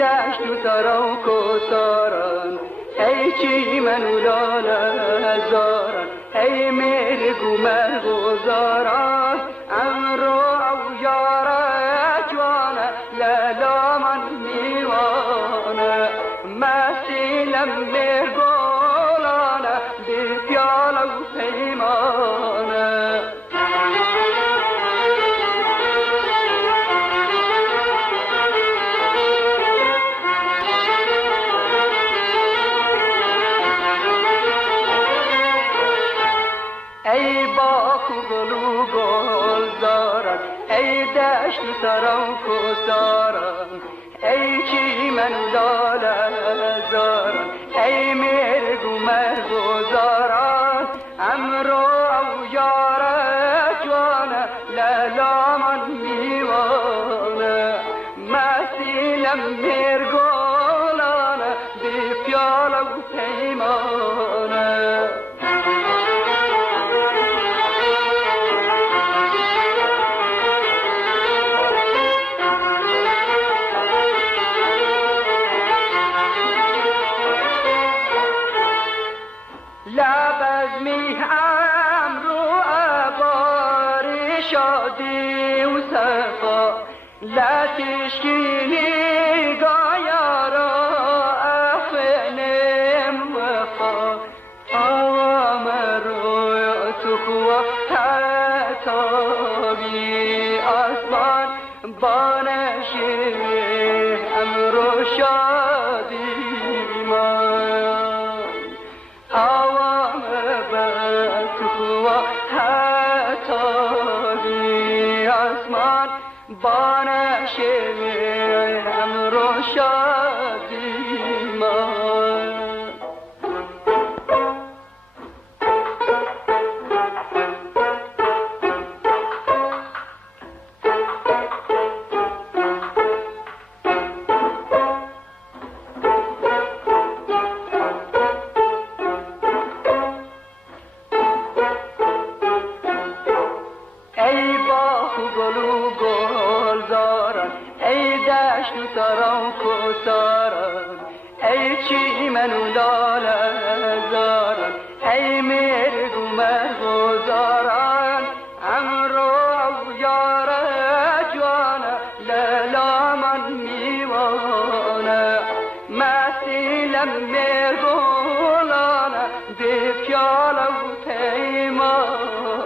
دشت و سرا و کوساران ای چی منو لاله زاران ای مرگ و مرگ و زاران امرو او یاره جوانه لالا من میوانه مسیلم مرگولانه بی پیاله و پیمانه ای باغ و گل و گلزاران ای دشت و سرا و کوساران ای چی من لاله زاران ای مرگ و مرگ و زاران امرو او یاره جوانه لالا من میوانه مسیلم مرگولانه بی پیاله و پیمانه لب از میهم رو عبار شادی و صفا لتشکینی گایارا افنم وفا آوام روی تو خوا تتابی آسمان بانشی امرو شادی من حتابی آسمان بانشه امرو شادی من ای باغ و گل و گلزاران ای دشت و سرا و کوساران ای چی منو لاله زاران ای مرگ و مرگ و زاران امرو او یاره جوانه لالا من میوانه مسیلم مرگولانه بی پیاله و پیمانه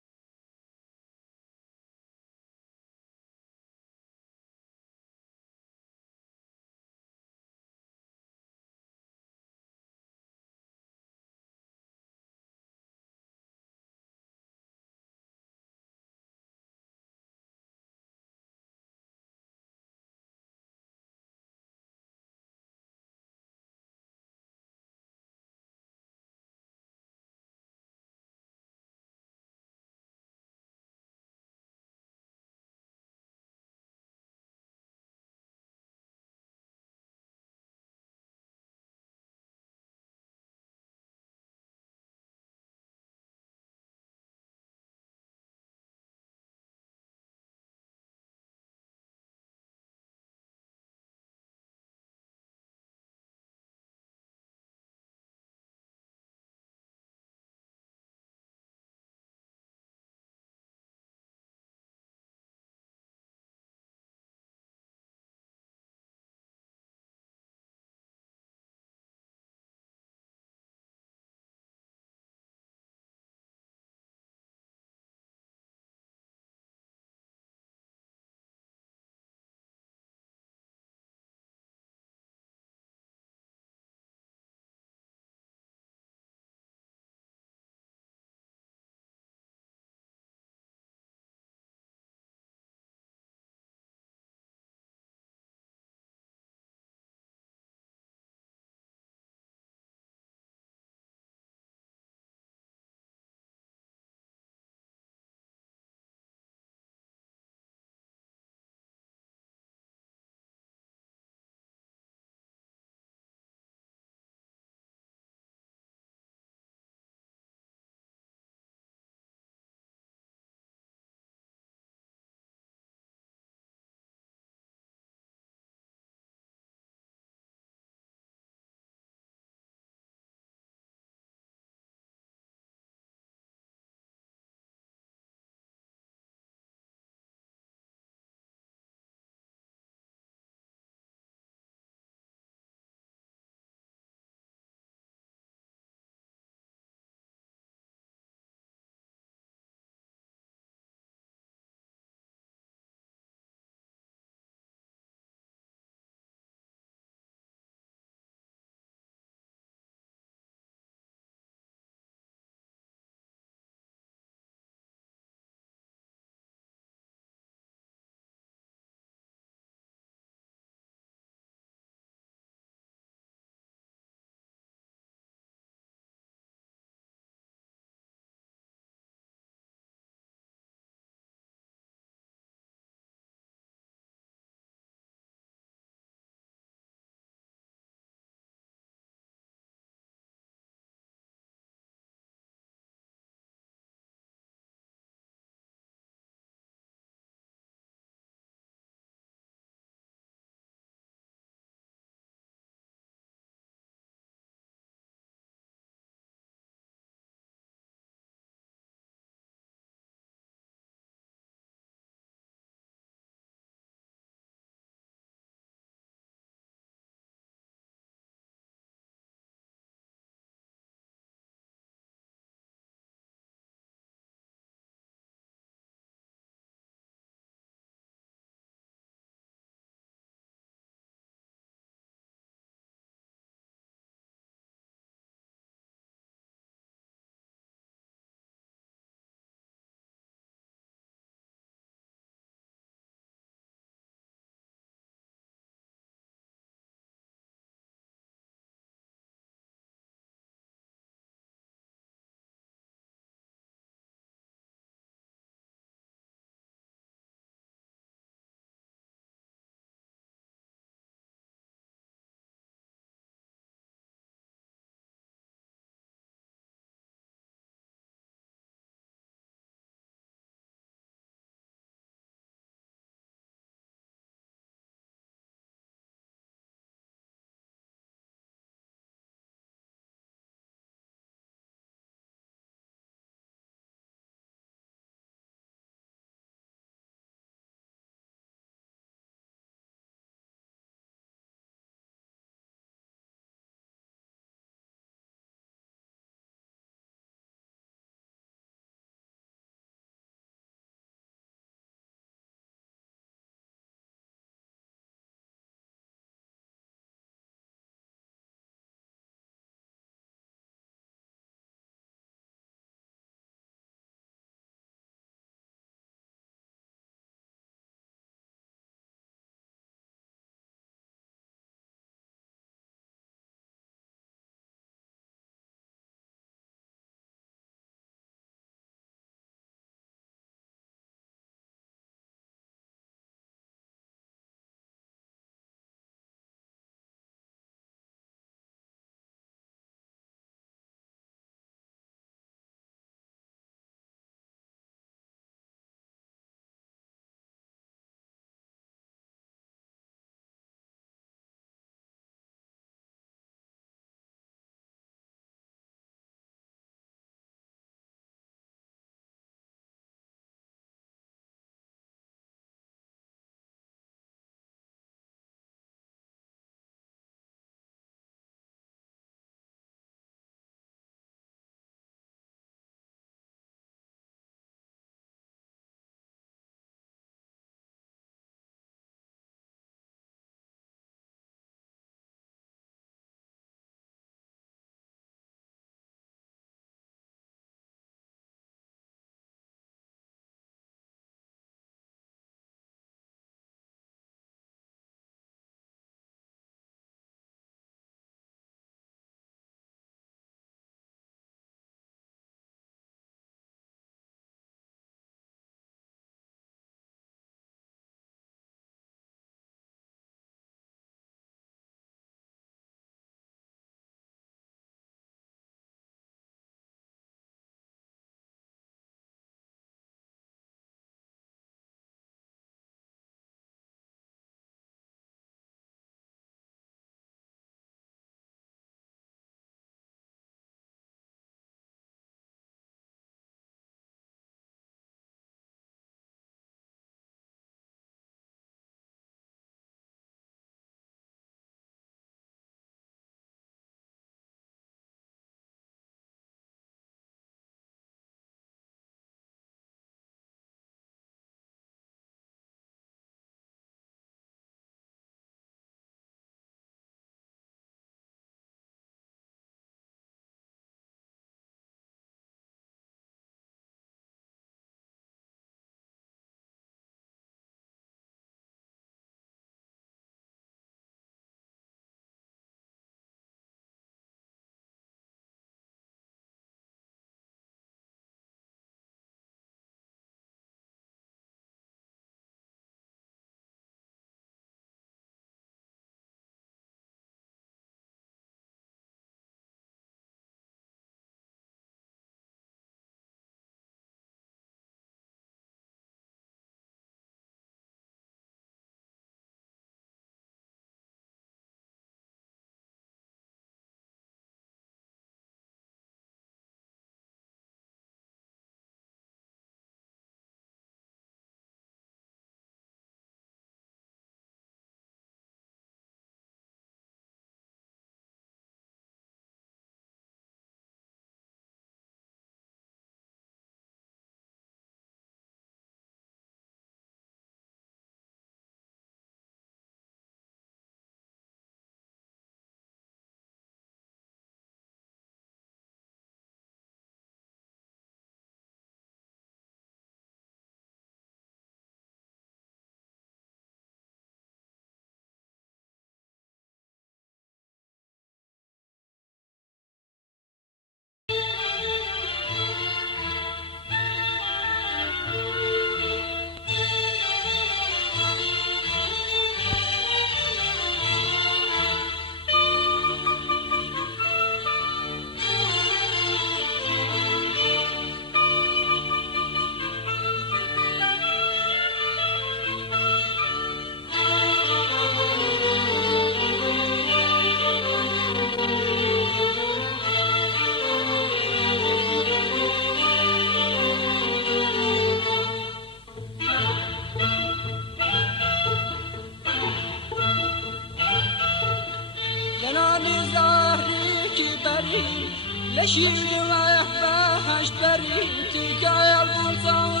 لشیل و بهشت بریتی که البرزا و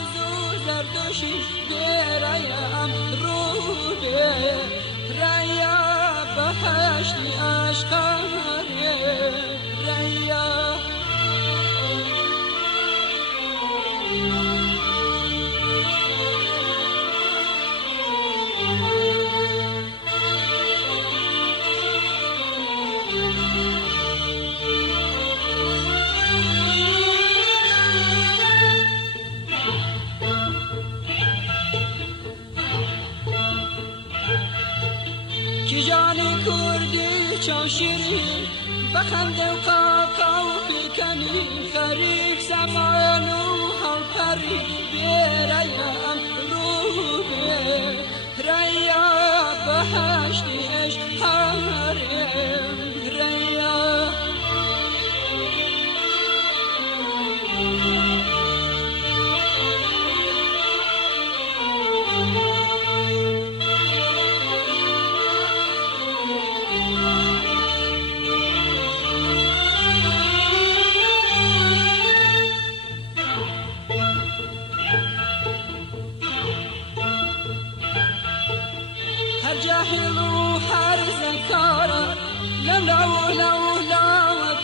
زردوشی برایم رو به ریا بهشتی اشکاری ریا کی جانی کردی چون شیرین بخنده و قاقا و بیکنی خریک زمان و حال پری برایم رو به ریا بهشتی اشتهاریم ریا جاهل وحر زكارة لو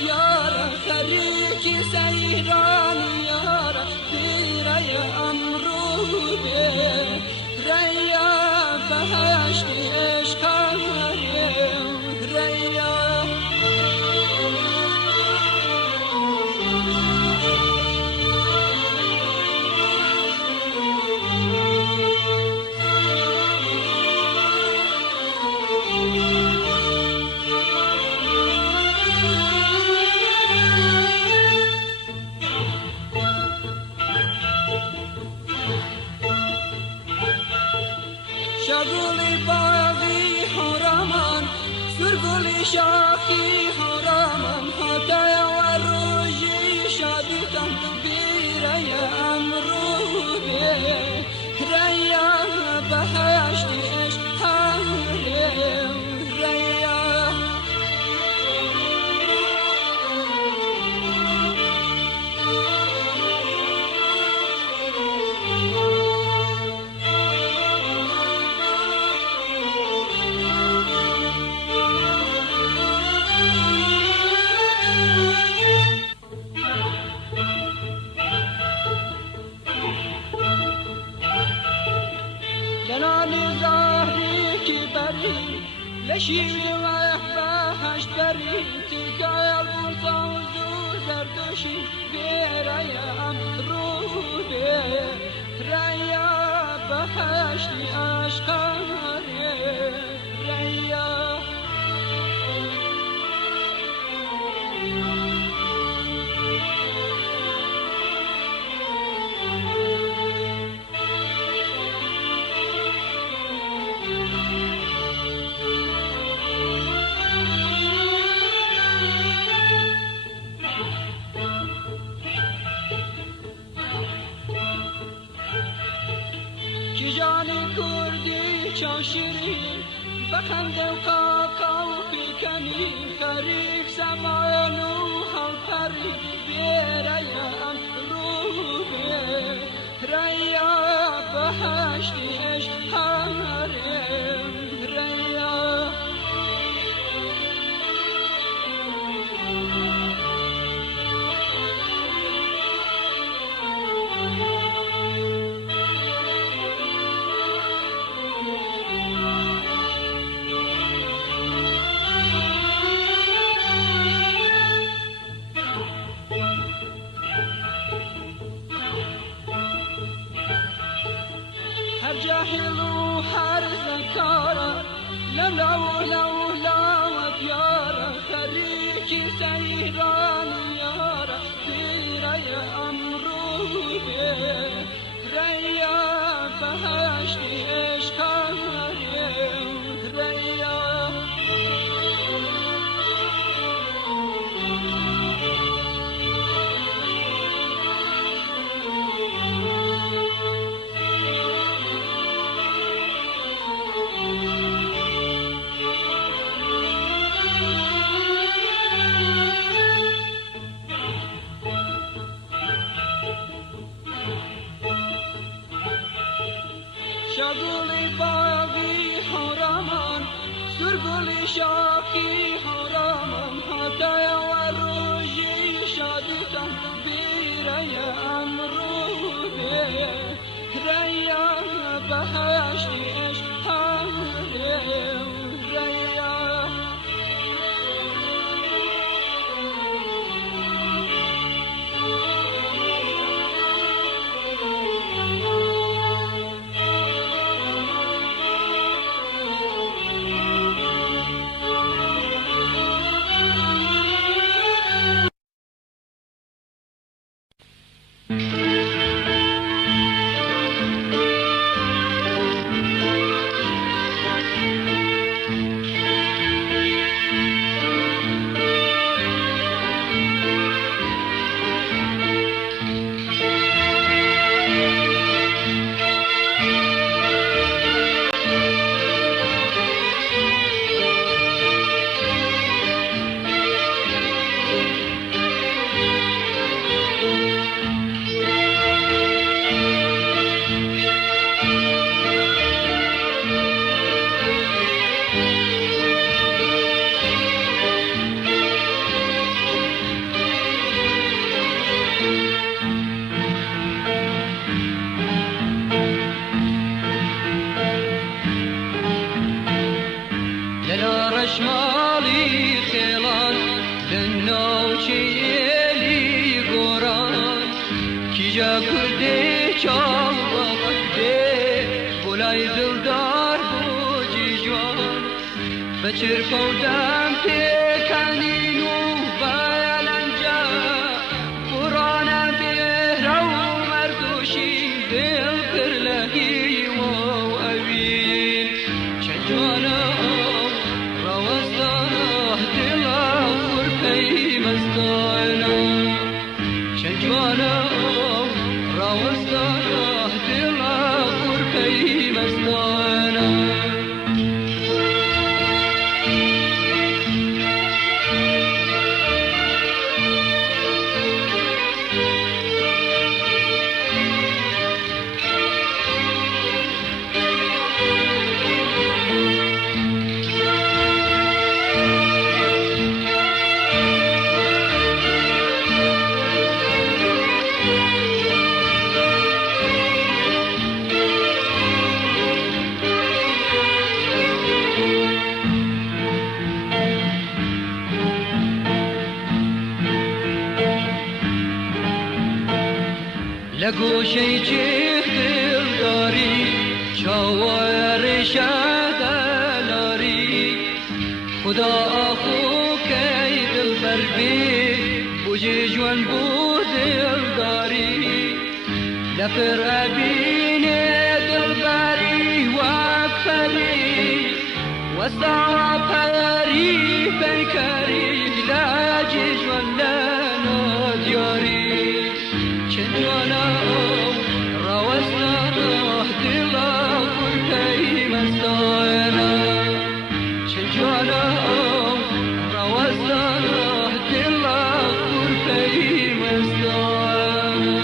ديارة خريكي سيران يارة بريا أمرو بيه ريا بهشتي اشكاري ريا شغلی باغی حرامان سرگلی شاخی حرامان حتی و روژی شادیتم بیرای امرو به ریا بهشتی اشتهاریم ریا جنانی زهری کی بری لشیل و بهشت بری تیکای البرزا و زردوشی برایم رو به ریا بهشتی اشکاری ریا کی جانی کردی چون شیرین بخنده و قاقا و بیکنی خریک زمان و حال پری برایم رو به ریا بهشتی اشتهاریم ریا هر جاهل و هر زکارة لو ديارة خريكي سيران يارة بريا أمرو به ريا بهشتي اشكاري ريا شغلی باقی حرامان سرگلی شاکی حرامان حتی و روژی شادتان بیره امرو به ریا بهشتی عشق ریا رشمالی خیلان لناوچیلی گوران کیجا کرده چال وقته بولای دلدار بوجی جوان بچر کودم پیکنینو بایلنجا قرآن بیرو مردوشی دل کرلهی و اویل چجوانا لگوشی چیخ دل داری چاور شدلاری خدا آخو کی دل بر بی بوجی جوان بو دل داری لفر ابین دل بری وقفری وسا پری پیکری لاجی جوان لنا دیاری چنجوانا روزنا دلا فرکی مستانا چنجوانا روزنا دلا فرکی مستانا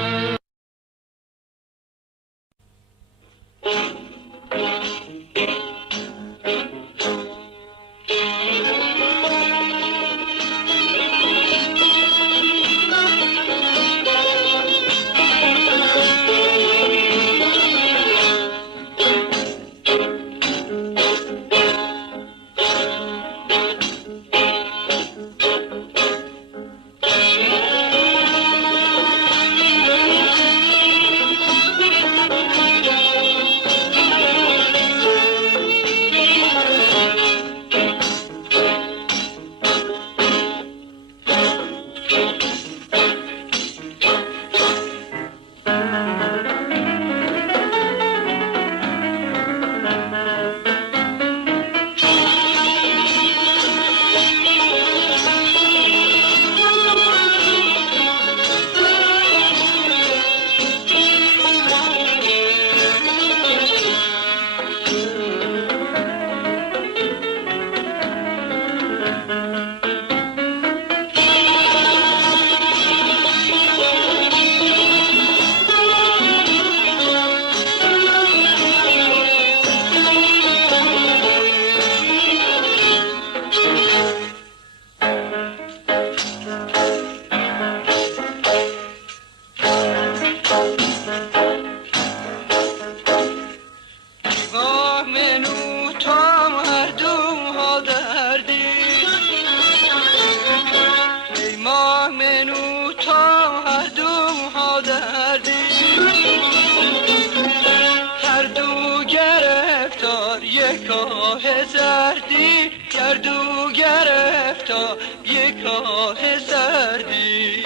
آه سردی گردو گرفتا یک آه سردی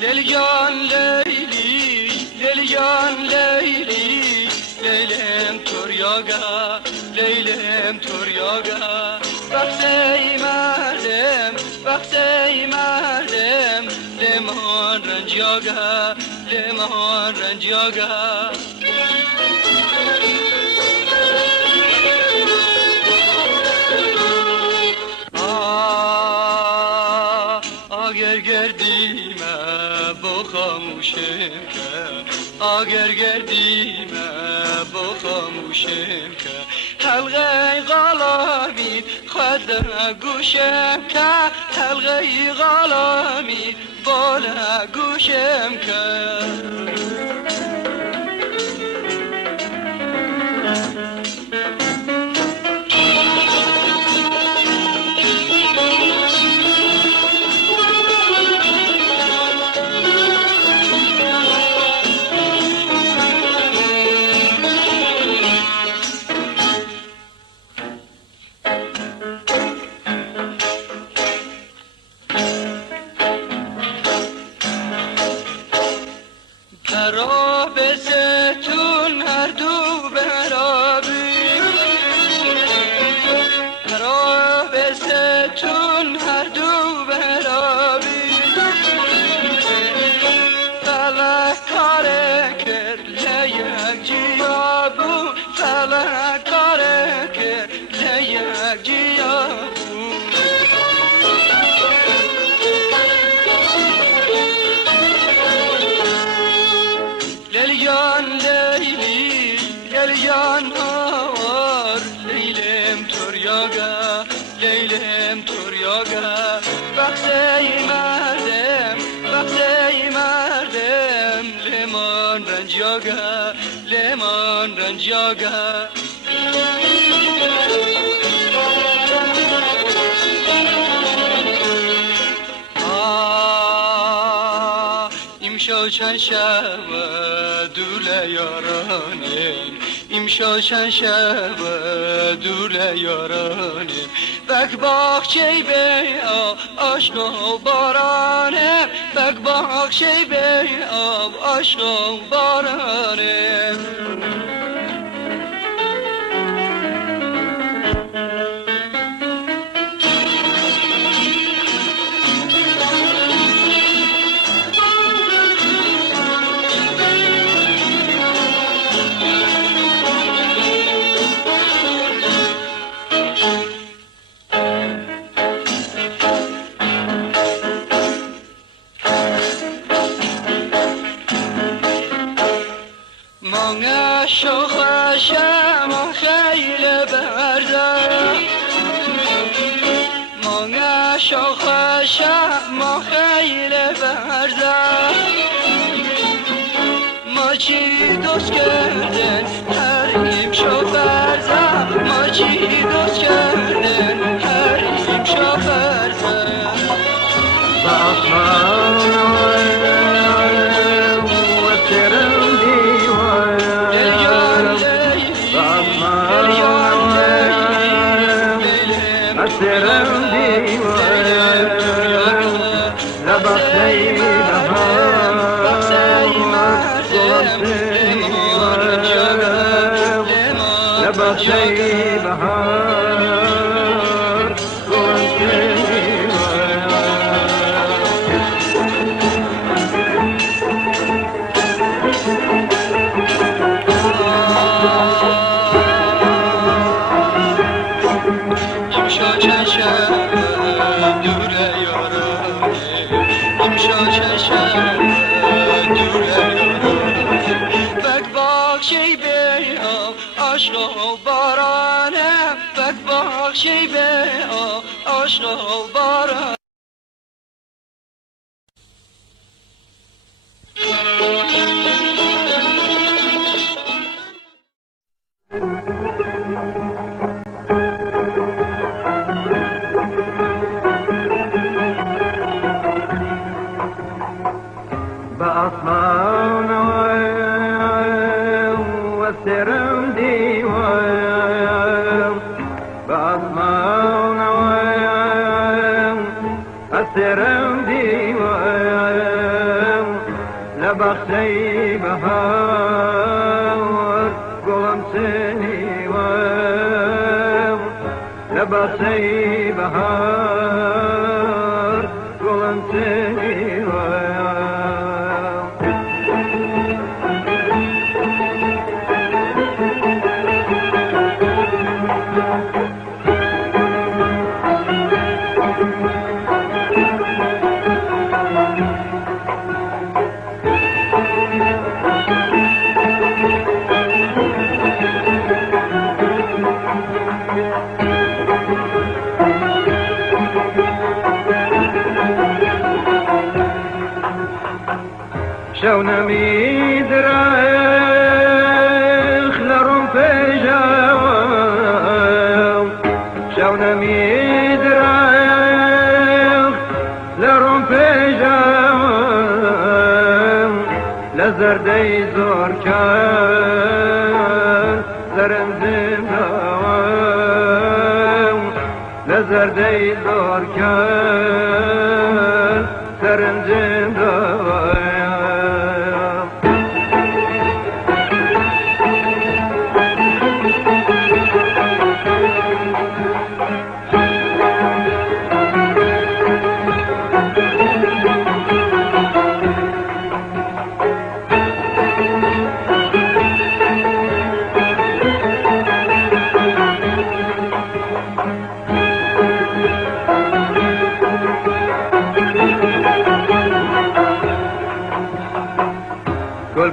لیلیان لیلی لیلیان لیلی لیلم توریاگا لیلم توریاگا بخشی مردم لیمان رنجیاگا لیمان رنجیاگا اگر گردیمه با خاموشم که اگر گردیمه با خاموشم که حلقه غلامی خود گوشم که حلقه غلامی بالا گوشم که لیمان رنجیاگا امشو چند شب دول یارانیم امشو چند شب دول یارانیم بک باغچه به عشق و بارانه بک باغچه به عشق و بارانه چی دوست کردن حریم شو فرزم ما چی دوست کردن حریم شو فرزم بخشی بهار امشو چشم دور یارانه امشو چشم دور یارانه بک باغچه بیام عشق و بارانه بک باغچه بیام عشق و بارانه بأصمان والسرم ديوان بأصمان والسرم ديوان لبخشي بهار قلم سنيوان لبخشي بهار قلم سنيوان شونا ميدرخ لرم فجاو شونا ميدرخ لرم فجاو لزردي زور كان زرم زمداو لزردي زور كان زرم زمداو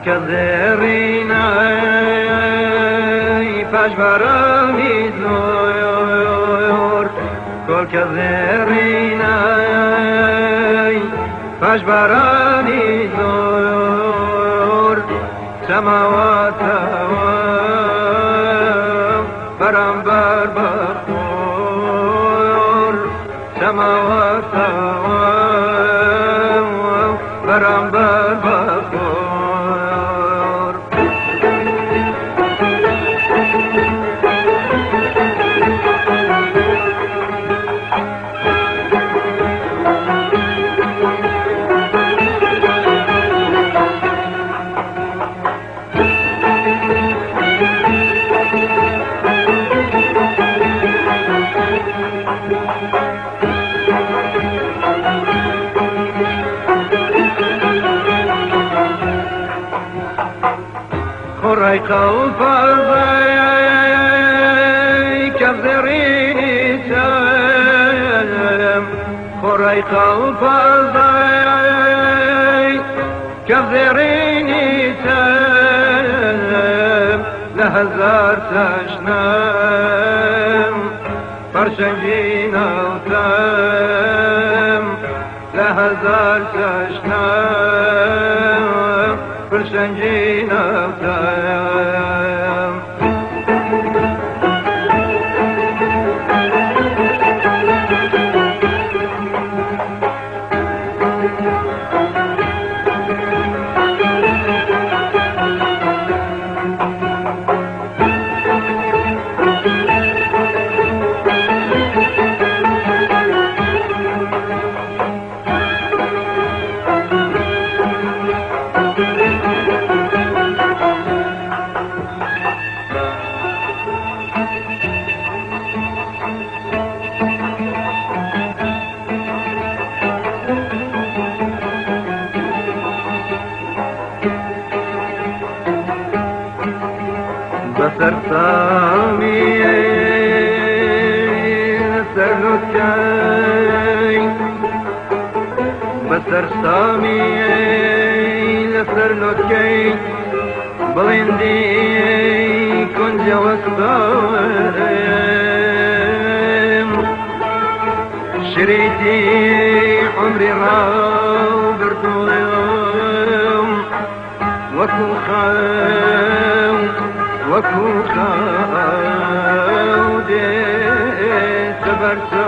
كذرينا فاش برامي زور كل كذرينا فاش برامي زور سماوات برام بربخور سماوات برام بربخور خوري قلب كذريني سلام خوري قلب كذريني سلام لهزار تشنام فرشنجينا وتام لهزار تشنام فرشنجينا وتام بسر سامي سرلوكاي بسر سامي سرلوكاي بلندي كنت وصدام شريتي عمري راو برطولهم وكل خاو وكل خاودي سبرتا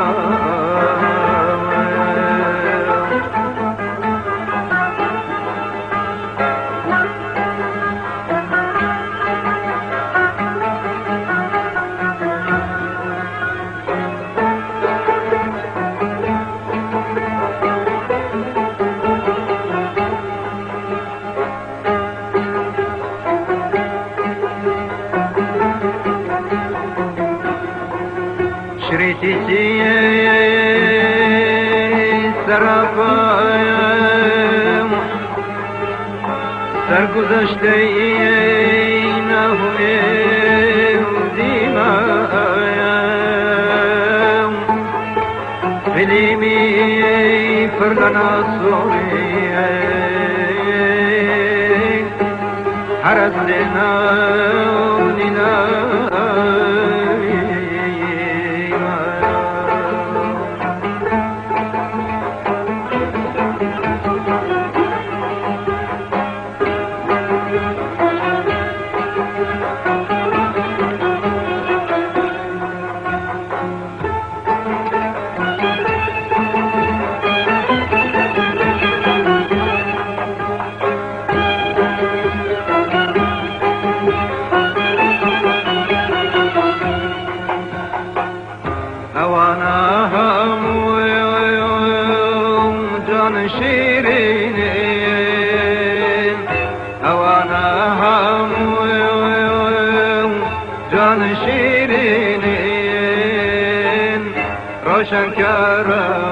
سرگذشته نهونه دیمم فیلمی فرلنا سوریه هر از دینا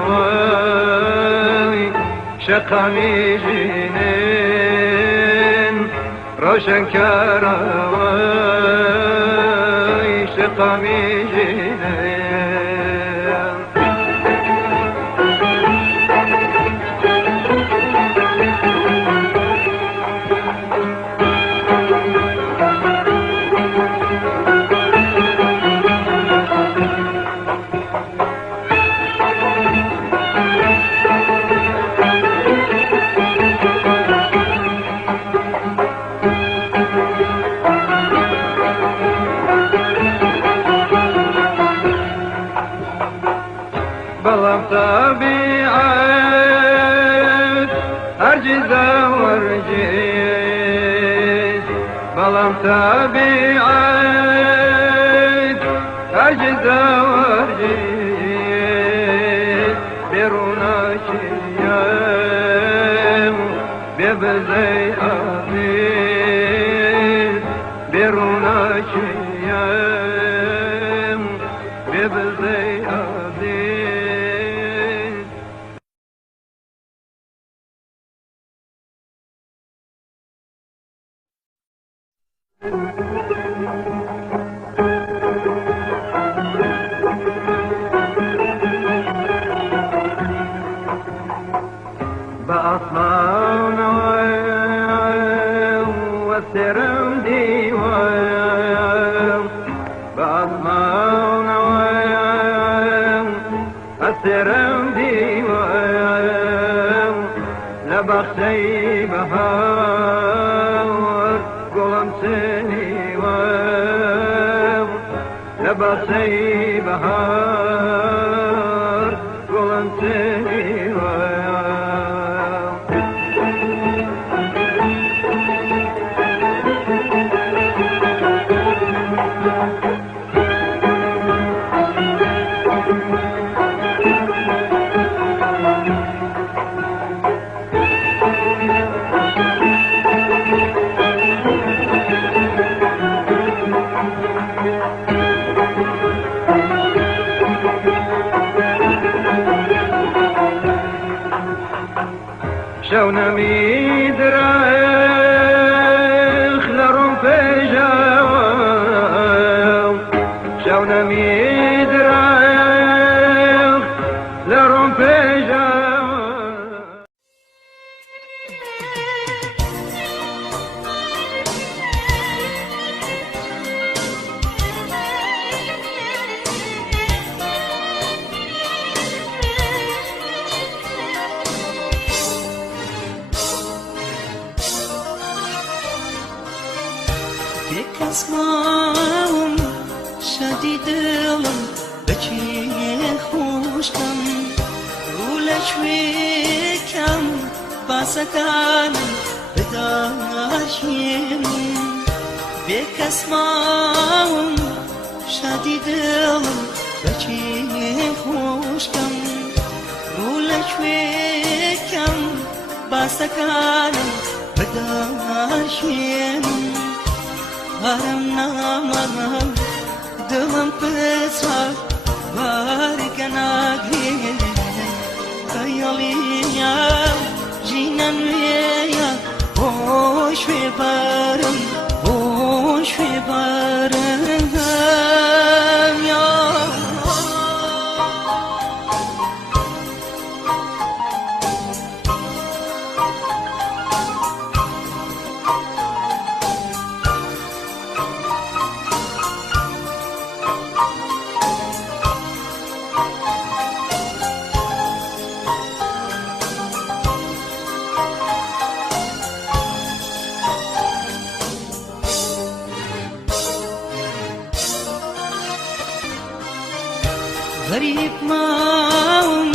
شنكروي شقامي جنين روشن كروي شقامي جنين طبيعت أرجز ورجز بلام طبيعت أرجز ورجز برونا شيام ببزي أبيد برونا شيام ببزي أبيد بأصلان والسرم ديوان بأصلان والسرم ديوان لبخشي بهار قلم سنيوان لبخشي بهار قلم سنيوان شونا ميدرخ لرم فجاو شونا ميدرخ لرم فجاو اسمعهم شدید دلم بچی خوشم رولش ویکم باسکانم بداشیم بیک اسمعهم شدید دلم بچی خوشم رولش ویکم باسکانم بداشیم هرم نامم دمم پسر بارکنا گیر کایالیام جینم ویا شوێ بارم بۆ شوێ بارم غەریب ماوم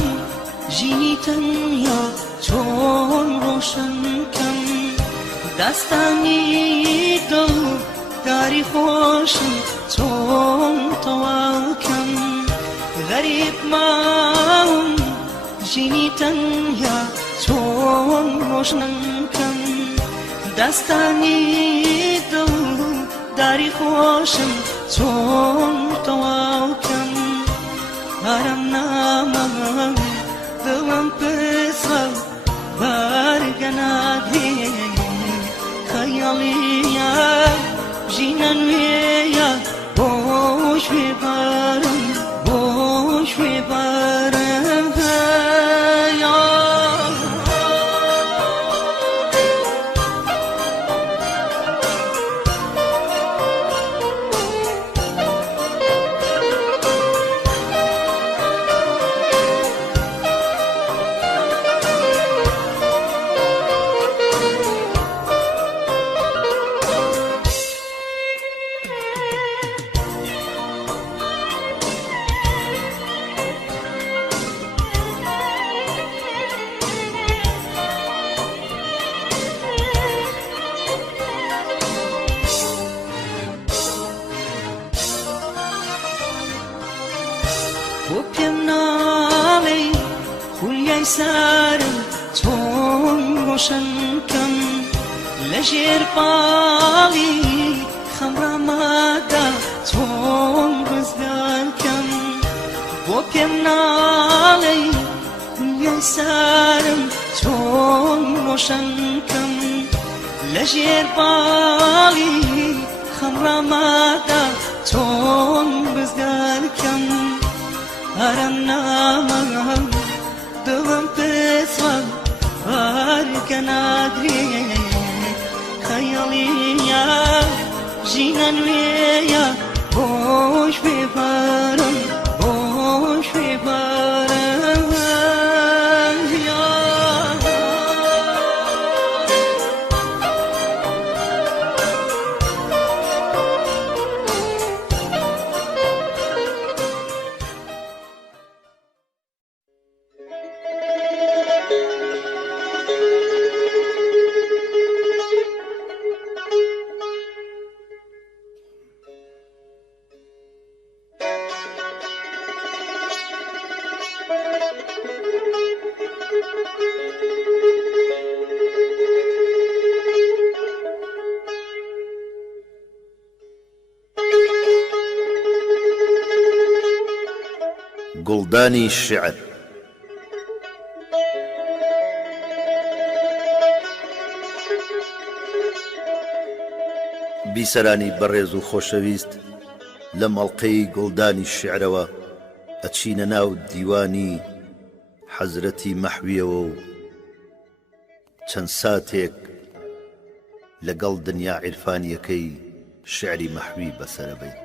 ژینی تەنیا چۆن ڕۆشنکەم داستانی دڵ داری خۆشم چۆن تەواوکەم غەریب ماوم ژینی تەنیا چۆن ڕۆشنکەم داستانی دڵ داری خۆشم چۆن تەواوکەم هەرم نامەم دڵم پسڕە بەرگە نادێ خەیاڵیە ژینە نوێیە بۆ شوێ بارم بۆ شوێ بارم بۆ پێم ناڵێ خولیای سارم چۆن ڕۆشنکەم لە ژێر پاڵی خەمڕامادا چۆن ڕزگارکەم بۆ پێم ناڵێ خولیای سارم چۆن ڕۆشنکەم لە ژێر پاڵی خەمڕامادا چۆن ڕزگارکەم هەرم نامەم دڵم پسڕە بەرگە نادرێ خەیاڵیە ژینە نوێیە بۆ شوێ بارم بۆ شوێ بارم گوڵدانی شێعر بیسەرانی بەڕێز و خۆشەویست لە مەڵقەی گوڵدانی شێعرەوە ئەچینە ناو دیوانی حەزرەتی مەحویەوە و چەند ساتێک لەگەڵ دنیا عیرفانیەکەی شێعری مەحوی بەسەرەبەین.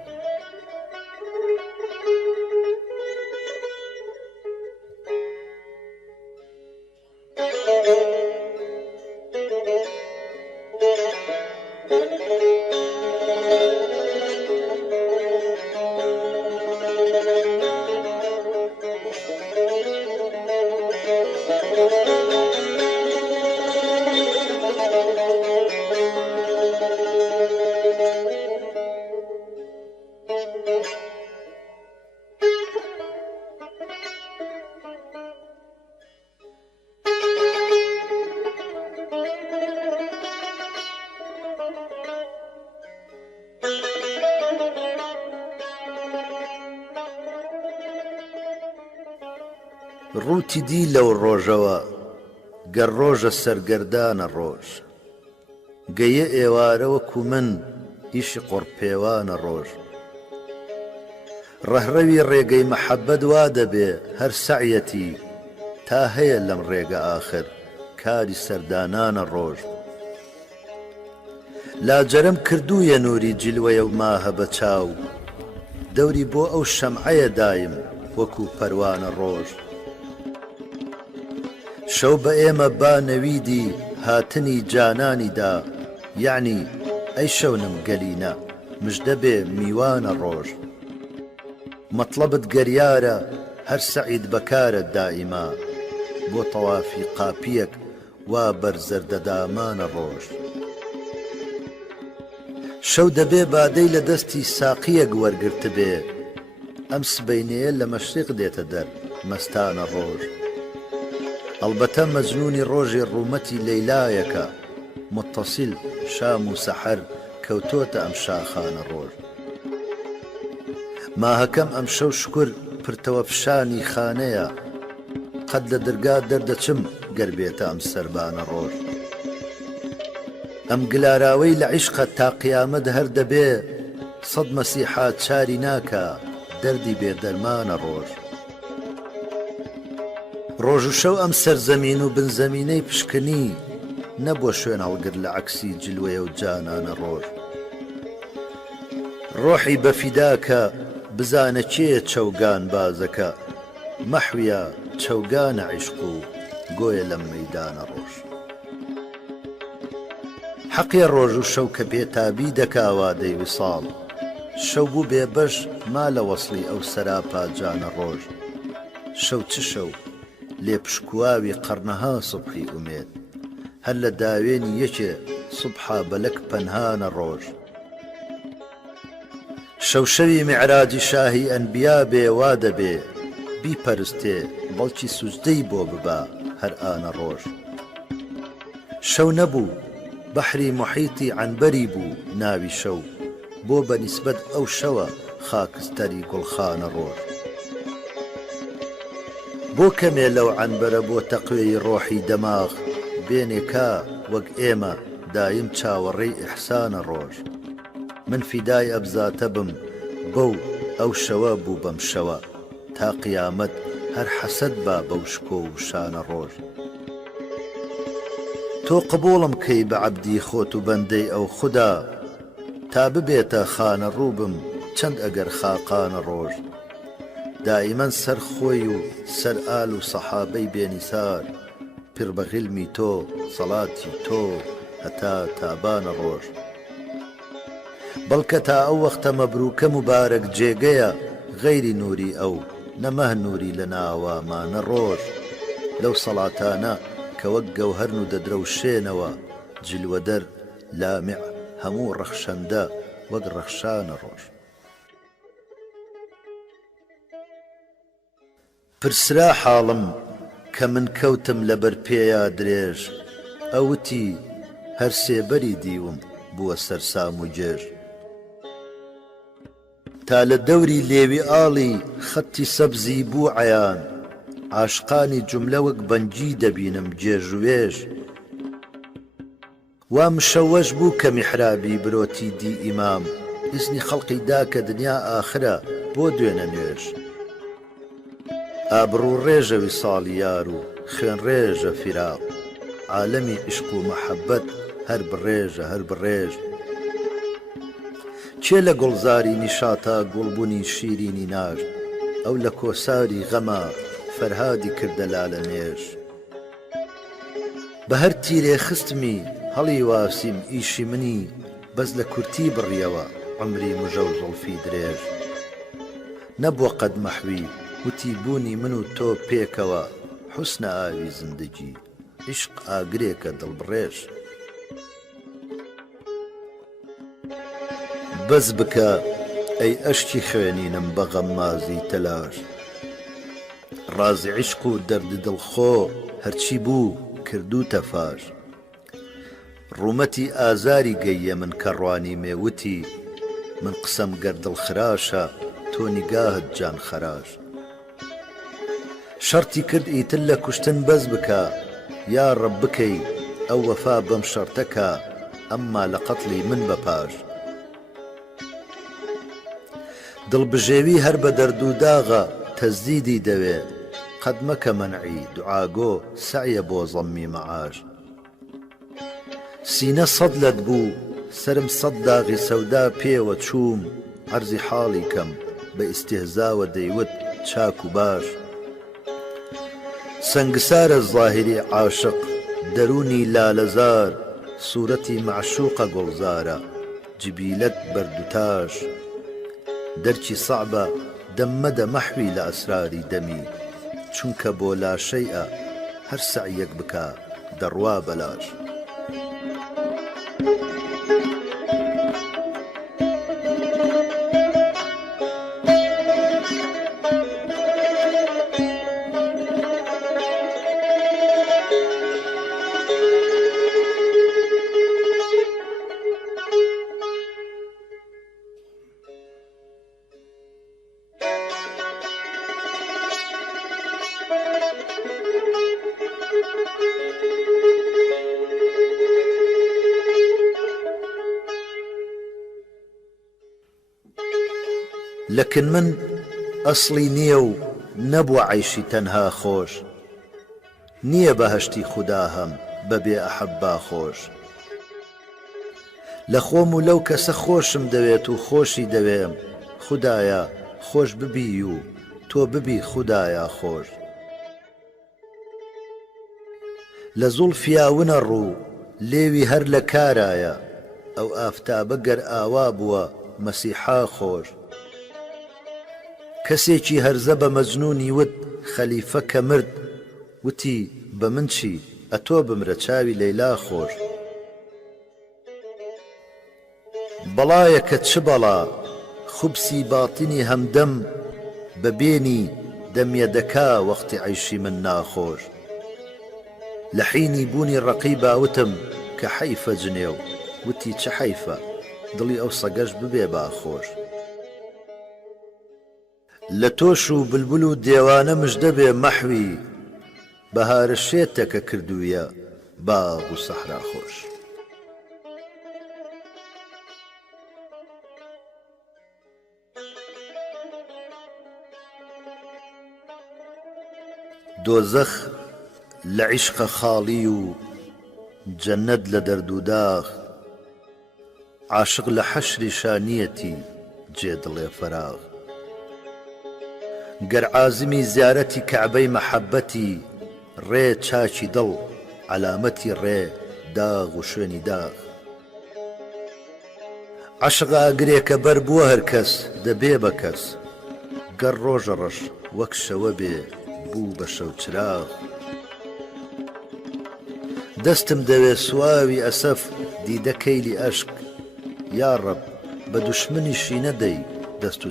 ڕووتی دی لەو ڕۆژەوە گەر ڕۆژە سەرگەردانە ڕۆژ گەیە ئێوارە وەکو من ئیشی قڕپێوانە ڕۆژ ڕەهڕەوی ڕێگەی مەحەبەت وا دەبێ هەر سەعیەتی تا هەیە لەم ڕێگە ئاخر کاری سەردانانە ڕۆژ لاجەرم کردوویە نووری جیلوەیە و ماهە بە چاو دەوری بۆ ئەو شەمعەیە دایم وەکو پەروانە ڕۆژ شەو بە ئێمە با نەویدی هاتنی جانانیدا یعنی ئەی شەونم گەلینە مژدە بێ میوانە ڕۆژ مەطلبت گەریارە هەر سەعید بەکارە دائیما بۆ تەوافی قاپیەک وا بەرزەردەدامانە ڕۆژ شەو دەبێ بادەی لە دەستی ساقیەک وەرگرت بێ ئەم سبەینەیە لە مەشریق دێتە دەر مەستانە ڕۆژ ئەڵبەتە مەجنونی ڕۆژی ڕوومەتی لەیلایەکە متصل شام و سەحەر کەوتۆتە ئەم شاخانە ڕۆژ ماهەکەم ئەم شەو شکر پرتەوە فشانی خانەیە قەت لە دەرگا دەردەچم گەر بێتە ئەم سەربانە ڕۆژ ئەم گلاراوەی لە عیشقە تا قیامەت هەر دەبێ سەد مەسیحات چاری ناکە دەردی بێدەرمانە ڕۆژ ڕۆژ و شەو ئەم سەرزەمین و بنزەمینەی پشکنی نەبووە شوێن هەڵگر لە عەکسی جلوەیە و جانانە ڕۆژ ڕۆحی بەفیداکە بزانە چێ چەوگان بازەکە مەحویە چەوگانە عیشق و گۆیە لەم مەیدانە ڕۆژ حەقی ڕۆژ و شەو کە بێتابی دەکاوادەی ویساڵ شەو بوو بێبەش ما لە وەسڵی ئەو سەراپا جانە ڕۆژ شەو چ شەو لێ پشکواوی قەرنەها سوبحی ئومێد هەر لە داوێنی یەکێ سوبحا بەلەک پەنهانە ڕۆژ شەو شەوی میعراجی شاهی ئەنبیا بێ وا دەبێ بیپەرستێ بەڵکی سوزدەی بۆ ببا هەر ئانە ڕۆژ شەو نەبوو بەحری محیتی عنبەری بوو ناوی شەو بۆ بەنیسبەت ئەو شەوە خاکستەری گوڵخانە ڕۆژ بۆ کەمێ لەو عنبەرە بۆ تەقوێی ڕۆحی دەماغ بێنێکا وەک ئێمە دایم چاوەڕێی ئیحسانە ڕۆژ من فیدای ئەبزاتە بم بەو ئەو شەوە بوو بەم شەوە تا قیامەت هەر حەسەد با بەو شکۆ و شانە ڕۆژ تۆ قبوڵم کەی بە عەبدی خۆت و بەندەی ئەو خودا تا ببێتە خانە ڕووبم چەند ئەگەر خاقانە ڕۆژ دائیمەن سەر خۆی و سەر ئال و سەحابەی بێنیسار پڕ بە غیلمی تۆ سەڵاتی تۆ هەتا تابانە ڕۆژ بەڵکە تا ئەو وەختە مەبرووکە مبارەک جێگەیە غەیری نووری ئەو نەمەه نووری لە ناوامانە ڕۆژ لەو سەڵاتانە کە وەک گەوهەرن و دەدرەوشێنەوە جلوەدەر لامع هەموو ڕەخشەندە وەک ڕەخشانە ڕۆژ پرسرا حاڵم کە من کەوتم لەبەر پێیا درێژ ئەوتی هەر سێبەری دیوم بووە سەرسام و جێژ تا لە دەوری لێوی ئاڵی خەتی سەبزی بوو عەیان عاشقانی جوملە وەک بەنجی دەبینم جێژوێژ وا مشەوەش بوو کە میحرابی برۆتی دی ئیمام ئیزنی خەڵقی دا کە دنیا ئاخرە بۆ دوێنە نوێژ ئابڕوو ڕێژە ویساڵی یار و خوێن ڕێژە فیراق عالەمی عیشق و مەحەبەت هەر بڕێژە هەر بڕێژ چێ لە گوڵزاری نیشاتە گوڵبوونی شیرینی ناژ ئەو لە کۆساری غەما فەرهادی کردە لالە نێژ بە هەر تیرێ خستمی هەڵی واسیم ئیشی منی بەس لە کورتی بڕیەوە عمری مژە و زوڵفی درێژ نەبووە قەد مەحوی وتی بوونی من و تۆ پێکەوە حوسنە ئاوی زندگی عیشق ئاگرێکە دڵبڕێژ بەس بکە ئەی ئەشتی خوێنینم بە غەمازی تەلاش ڕازی عیشق و دەردی دڵخۆ هەرچی بوو کردوتە فاش ڕوومەتی ئازاری گەیە من کەڕوانی مێوتی من قسەم گەر دڵخراشە تۆ نیگاهت جان خەراش شەرتی کرد ئیتر لە کوشتن بەس بکە یا ڕەب بکەی ئەو وەفا بەم شەرتەکە ئەمما لە قەتڵی من بەپاش دڵبژێوی هەر بە دەرد و داغە تەزدیدی دەوێ قەت مەکە مەنعی دوعاگۆ سەعیە بۆ زەممی مەعاش سینە سەد لەت بوو سرم سەد داغی سەودا پێوە چووم عەرزی حاڵی کەم بە ئیستیهزاوە دەیوت چاک و باش سەنگسارە زاهری عاشق دەرونی لالەزار سوورەتی معشوقە گوڵزارە جبیلەت بەردوتاش دەرکی سەعبە دەممەدە مەحوی لە ئەسراری دەمی چونکە بۆ لاشەیئە هەر سەعیەک بکە دەڕوا بەلاش لەکن من ئەسڵی نییە و نەبووە عەیشی تەنها خۆش نییە بەهەشتی خودا هەم بەبێ ئەحەبا خۆش لە خۆم و لەو کەسە خۆشم دەوێت و خۆشی دەوێم خودایە خۆش ببی و تۆ ببی خودایە خۆش لە زوڵفیا ونە ڕوو لێوی هەر لە کارایە ئەو ئافتابە گەر ئاوا بووە مەسیحا خۆش کەسێکی هەرزە بە مەجنوونی وت خەلیفە کە مرد وتی بە من چی ئەتۆ بمرە چاوی لەیلا خۆش بەڵایە کە چ بەڵا خوبسی باتینی هەمدەم بەبێنی دەمیە دەکا وەختی عەیشی من ناخۆش لە حینی بوونی ڕەقی باوتم کە حەیفە جنێو وتی چه حەیفە دڵی ئەو سەگەش ببێ باخۆش لە تۆش و بلبل و دێوانە مژدە بێ مەحوی بەهارە شێتە کە کردوویە باغ و سەحرا خۆش دۆزەخ لە عیشقە خاڵی و جەنەت لە دەرد و داغ عاشق لە حەشری شانیەتی جێ دڵێ فەراغ گەر عازمی زیارەتی کەعبەی مەحەبەتی ڕێ چاکی دڵ عەلامەتی ڕێ داغ و شوێنی داغ عەشق ئاگرێکە بەر بووە هەر کەس دەبێ بە کەس گەر ڕۆژە ڕەش وەک شەوە بێ بوو بە شەو چراغ دەستم دەوێ سواوی ئەسەف دیدە کەیلی ئەشک یا ڕەب بە دوشمنیشی نەدەی دەست و